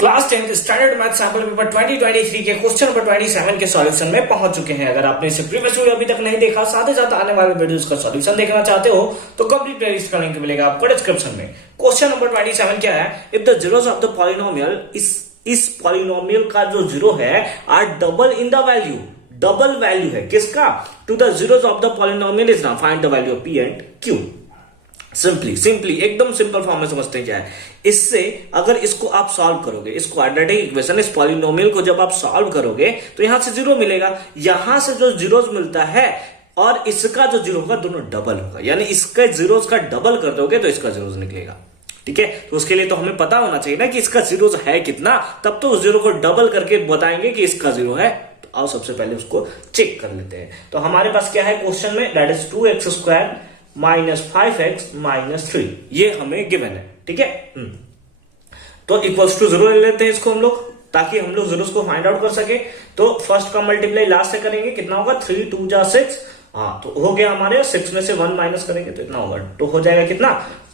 Class 10 standard math sample paper 2023 के question number 27 के solution में पहुंच चुके हैं। अगर आपने इसे प्रीवियस वीडियो अभी तक नहीं देखा, साथ ही साथ आने वाले वीडियोस का सॉल्यूशन देखना चाहते हो तो कंप्लीट प्लेलिस्ट का लिंक मिलेगा आपको डिस्क्रिप्शन में। क्वेश्चन नंबर 27 क्या है? If the zeros of the polynomial इस पॉलिनोमियल का जो जीरो है are double in the value, double value है किसका? Two the zeros of the polynomial is now find the value of P and Q. Simply एकदम simple form में समझते हैं क्या है। इससे अगर इसको आप सॉल्व करोगे, इस क्वाड्रेटिक इक्वेशन, इस पॉलिनोमियल को जब आप सॉल्व करोगे तो यहां से जीरो मिलेगा, यहां से जो जीरोस मिलता है और इसका जो जीरो होगा दोनों डबल होगा, यानी इसके जीरोस का डबल कर दोगे तो इसका जीरोस निकलेगा। ठीक है, तो उसके लिए तो हमें पता होना चाहिए ना कि इसका जीरोस है कितना, तब तो उस जीरो को डबल करके बताएंगे कि इसका जीरो है। तो आओ सबसे पहले उसको चेक कर लेते हैं। तो हमारे पास क्या है क्वेश्चन में, that is 2x² minus 5x minus 3, ये हमें गिवन है। ठीक है, तो इक्वल्स टू 0 ले लेते हैं इसको हम लोग, ताकि हम लोग जीरोस को फाइंड आउट कर सके। तो फर्स्ट का मल्टीप्लाई लास्ट से करेंगे, कितना होगा? 3 2 जा 6, हाँ तो हो गया हमारे 6 में से 1 माइनस करेंगे तो इतना होगा, तो हो जाएगा कितना?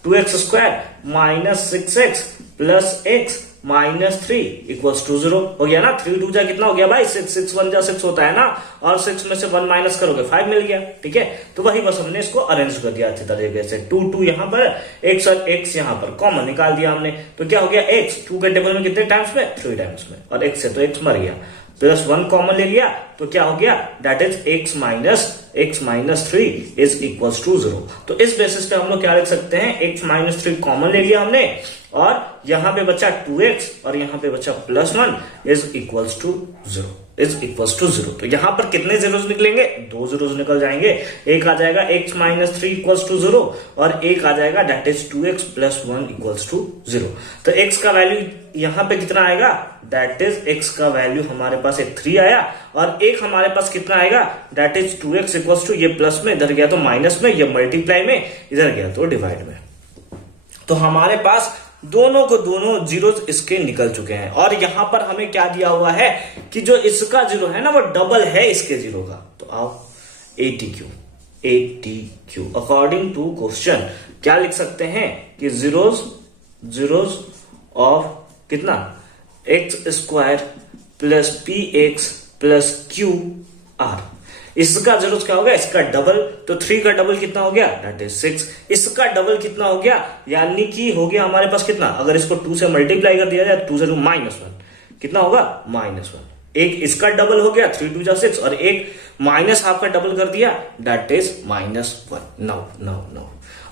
2x² minus 6x plus x minus 3 equals to 0 हो गया ना। 3 2 जा कितना हो गया भाई? 6 6 1 जा 6 होता है ना, और 6 में से 1 माइनस करोगे 5 मिल गया। ठीक है, तो वही बस हमने इसको अरेंज कर दिया अच्छी तरीके से। 2 2 यहां पर, x और x यहां पर कॉमन निकाल दिया हमने, तो क्या हो गया? x 2 के टेबल में कितने टाइम्स में? 3 टाइम्स में, और x है तो x मर गया, प्लस 1 कॉमन ले लिया तो क्या हो गया? That is x minus 3 is equals to 0। तो इस बेसिस पे हम लोग क्या लिख सकते हैं? x माइनस 3 कॉमन ले लिया हमने, और यहां पे बचा 2x और यहां पे बचा प्लस 1 इज इक्वल्स टू 0। तो यहां पर कितने जीरोस निकलेंगे? 2 जीरोस निकल जाएंगे। एक आ जाएगा x माइनस 3 इक्वल्स टू 0, और एक आ जाएगा that is 2x plus 1 equals to 0। तो x का वैल्यू यहां पे कितना आएगा? दैट इज x का वैल्यू हमारे पास एक 3 आया, और एक हमारे पास कितना आएगा? That is 2x equals to, ये प्लस में इधर गया तो माइनस में, ये मल्टीप्लाई में इधर गया तो डिवाइड में। तो हमारे पास दोनों को दोनों जीरोस इसके निकल चुके हैं। और यहां पर हमें क्या दिया हुआ है कि जो इसका जीरो है ना वो डबल है इसके जीरो का। तो आओ ATQ अकॉर्डिंग टू क्वेश्चन क्या लिख सकते हैं कि जीरोस ऑफ कितना? x² plus px plus QR। इसका जीरोस क्या हो गया? इसका डबल, तो 3 का डबल कितना हो गया? That is 6। इसका डबल कितना हो गया? यानी कि हो गया हमारे पास कितना? अगर इसको 2 से मल्टीप्लाई कर दिया जाए, 2 से 2 -1 कितना होगा? -1। एक इसका डबल हो गया 3 2 जा 6, और एक माइनस हाफ का डबल कर दिया दैट इज -1। नाउ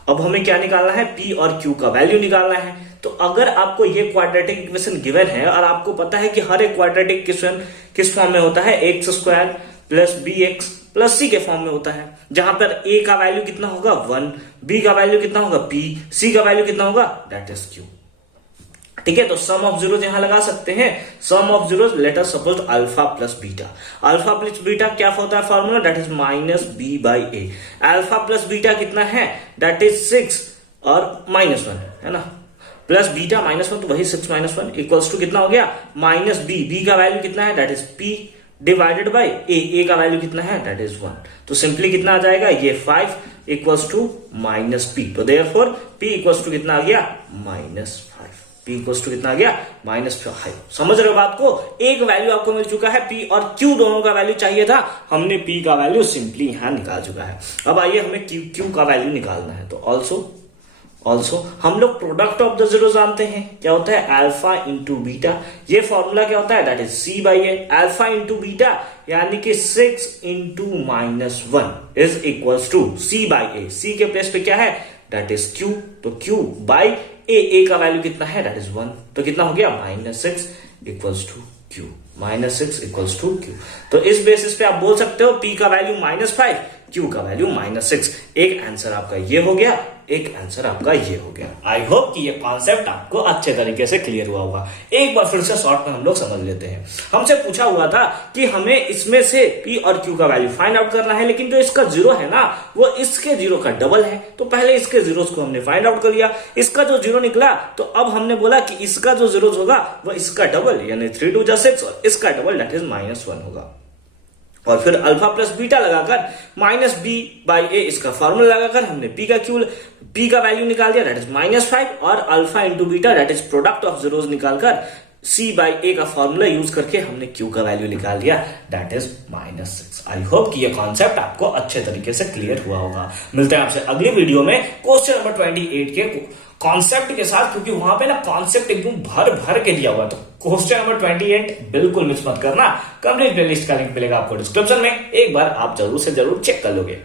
अब हमें क्या निकालना है? P और Q का वैल्यू निकालना है। तो अगर आपको ये क्वाड्रेटिक इक्वेशन गिवन है और आपको पता है कि हर एक क्वाड्रेटिक इक्वेशन किस फॉर्म में होता है? x² plus bx plus c के फॉर्म में होता है, जहां पर a का वैल्यू कितना होगा? 1, b का वैल्यू कितना होगा? p, c का वैल्यू कितना होगा? That is q। ठीक है, तो सम ऑफ जीरोस यहां लगा सकते हैं। Sum of zeros, let us suppose alpha plus beta. Alpha plus beta क्या होता है formula? That is -b/a। Alpha plus beta कितना है? दैट इज 6 और -1 है ना, प्लस बीटा -1 तो वही 6 -1 इक्वल्स टू कितना हो गया? -b। b का वैल्यू कितना है? That is p divided by a का वैल्यू कितना है? That is 1। तो सिंपली कितना आ जाएगा? ये 5 इक्वल्स टू -p। तो देयरफॉर p इक्वल्स टू कितना आ गया? -5। p इक्वल्स टू कितना आ गया? -5। समझ रहे हो बात को? एक वैल्यू आपको मिल चुका है, p और q दोनों का वैल्यू चाहिए था, हमने p का वैल्यू सिंपली यहां निकाल चुका है। अब आइए हमें q का वैल्यू निकालना है। तो ऑल्सो हम लोग प्रोडक्ट ऑफ द जीरो जानते हैं, क्या होता है? Alpha into beta. ये फॉर्मूला क्या होता है? That is c/a। Alpha into beta यानी कि 6 into -1 is equals to c/a। c के प्लेस पे क्या है? दैट इज q, तो q बाई a का वैल्यू कितना है? That is 1। तो कितना हो गया? -6 equals to q, -6 equals to q। तो इस बेसिस पे आप बोल सकते हो p का वैल्यू -5, q का वैल्यू -6। एक आंसर आपका ये हो गया, एक आंसर आपका ये हो गया। आई होप कि ये कॉन्सेप्ट आपको अच्छे तरीके से क्लियर हुआ होगा। एक बार फिर से शॉर्ट में हम लोग समझ लेते हैं। हमसे पूछा हुआ था कि हमें इसमें से P और Q का वैल्यू फाइंड आउट करना है, लेकिन जो इसका जीरो है ना वो इसके जीरो का डबल है। तो पहले इसके जीरोस को हमने फाइंड आउट कर लिया, इसका जो जीरो निकला तो अब हमने बोला कि इसका जो जीरोस होगा वो इसका डबल यानी 3 2 जा 6, और इसका डबल दैट इज -1 होगा। और फिर अल्फा प्लस बीटा लगाकर -b/a इसका फॉर्मूला लगाकर हमने p का वैल्यू निकाल दिया, दैट इज -5, और alpha into beta that is product of zeros निकालकर C/A का फॉर्मूला यूज करके हमने Q का वैल्यू निकाल दिया, दैट इज -6। आई होप कि ये कॉन्सेप्ट आपको अच्छे तरीके से क्लियर हुआ होगा। मिलते हैं आपसे अगली वीडियो में क्वेश्चन नंबर 28 के कॉन्सेप्ट के साथ, क्योंकि वहां पे ना कॉन्सेप्ट एकदम भर भर के दिया हुआ है। तो क्वेश्चन नंबर 28 बिल्कुल मिस मत करना। कंप्लीट प्लेलिस्ट का लिंक मिलेगा आपको डिस्क्रिप्शन में, एक बार आप जरूर से जरूर चेक कर लोगे।